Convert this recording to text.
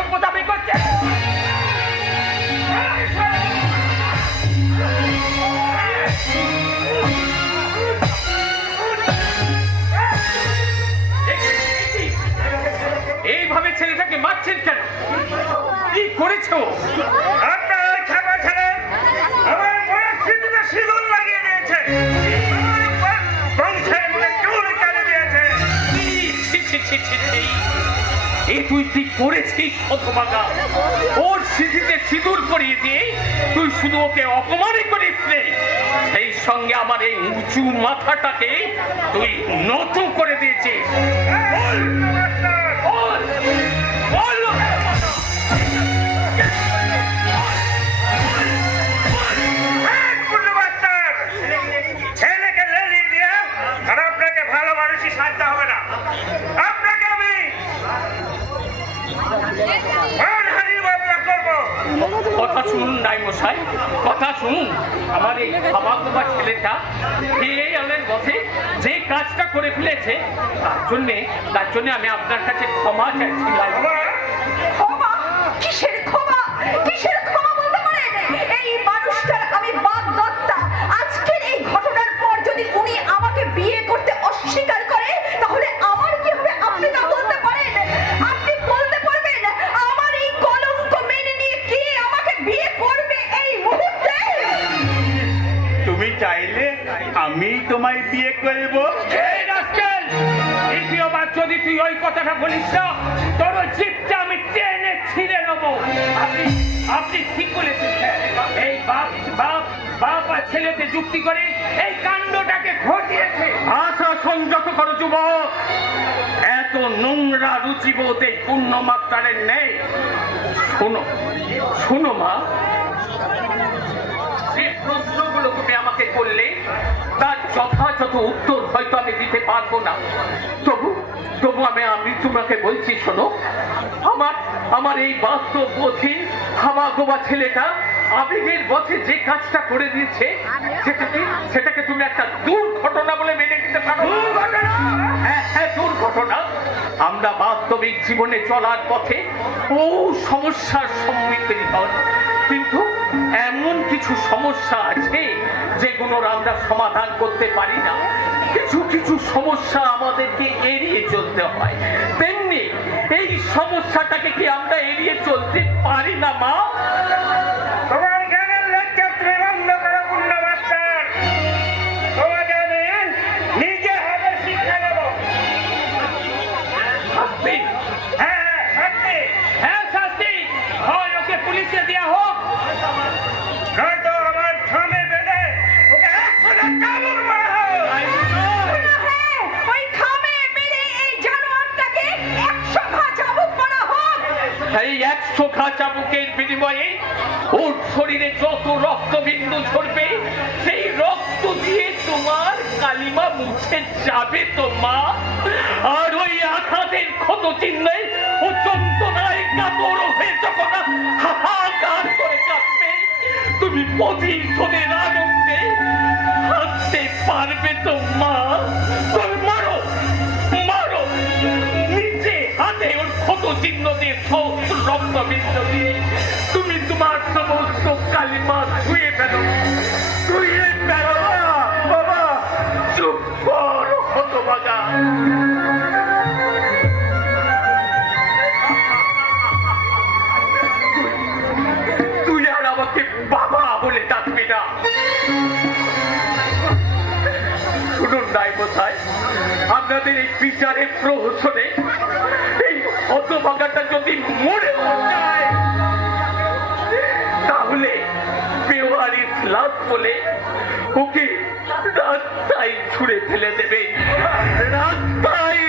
অসভ্য দাবি করছে এইভাবে ছেলেটাকে মারছেন কেন? কি করেছ? লাগিয়ে দিয়েছে। এই তুই কি করেছিস শতভাগা ওর স্মৃতিতে সিঁদুর করিয়ে দিয়ে তুই শুধু ওকে অপমানই করিস রে সেই সঙ্গে আমার এই উঁচু মাথাটাকে তুই নতুন করে দিয়েছিস। কথা শুনুন নাই মশাই কথা শুনুন, আমার এই খাবাকুবা ছেলেটা খেয়ে বসে যে কাজটা করে ফেলেছে, তার জন্যে তার জন্যে আমি আপনার কাছে ক্ষমা চাইছি। কিসের তোমায় বিয়ে করব। এই রাস্কেল! দ্বিতীয়বার যদি তুই ওই কথাটা বলিস না তোর জিপটা আমি টেনে ছিঁড়ে নেব। আপনি আপনি ঠিক বলেছেন এই বাপ বাপ বাপ আর ছেলেতে যুক্তি করে এই কাণ্ডটাকে ঘটিয়েছে। আশা সংযত করো যুবক। এত নোংরা রুচিবোধ এই পূর্ণ মাত্রারের নেই। শোনো শোনো মা। যে প্রশ্নগুলো তুমি আমাকে করলে তার যথাযথ উত্তর হয়তো আমি দিতে পারব না। তবু তবু আমি আমি তোমাকে বলছি শোনো। আমার আমার এই বাস্তব বোধহীন হাওয়া গোবা ছেলেটা আবেগের বসে যে কাজটা করে দিয়েছে সেটাকে সেটাকে তুমি একটা দুর্ঘটনা বলে মেনে নিতে পারো। হ্যাঁ হ্যাঁ দুর্ঘটনা। আমরা বাস্তবিক জীবনে চলার পথে ও সমস্যার সম্মুখীন হন কিন্তু এমন কিছু সমস্যা আছে যেগুলোর আমরা সমাধান করতে পারি না। কিছু কিছু সমস্যা আমাদেরকে এড়িয়ে চলতে হয়। তেমনি এই সমস্যাটাকে কি আমরা এড়িয়ে চলতে পারি না মা? হ্যাঁ হ্যাঁ হ্যাঁ শাস্তি। হয় ওকে পুলিশে দেওয়া হোক নয়তো আমার থামে বেঁধে ওকে একশোটা কামড় মারা হোক ওই খামে মেরে এই জানোয়ারটাকে একশো ঘা চাবুক মারা হোক। এই একশো খা চাবুকের বিনিময়ে ওর শরীরে যত রক্তবিন্দু ঝরবে সেই রক্ত দিয়ে তোমার কালিমা মুছে যাবে তো মা। আর ওই আঘাতের ক্ষত চিহ্নে ও যন্ত্রণায় কাতর হয়ে তুমি প্রতিশোধের আনন্দে হাসতে পারবে তো, মা? তোর মারো মারো। নিজে হাতে ওর ক্ষত চিহ্ন দিয়ে রক্ত বিন্দু দিয়ে। তুমি তোমার সমস্ত কালিমা ধুয়ে ফেলো। ধুয়ে ফেলো বাবা, চুপ কর, হতভাগা। আপনাদের এই বিচারের প্রহসনে, এই হতভাগাটা যদি মরে যায়, তাহলে বেওয়ার ইসলাম বলে ওকে রাস্তায় ছুড়ে ফেলে দেবে। রাস্তায়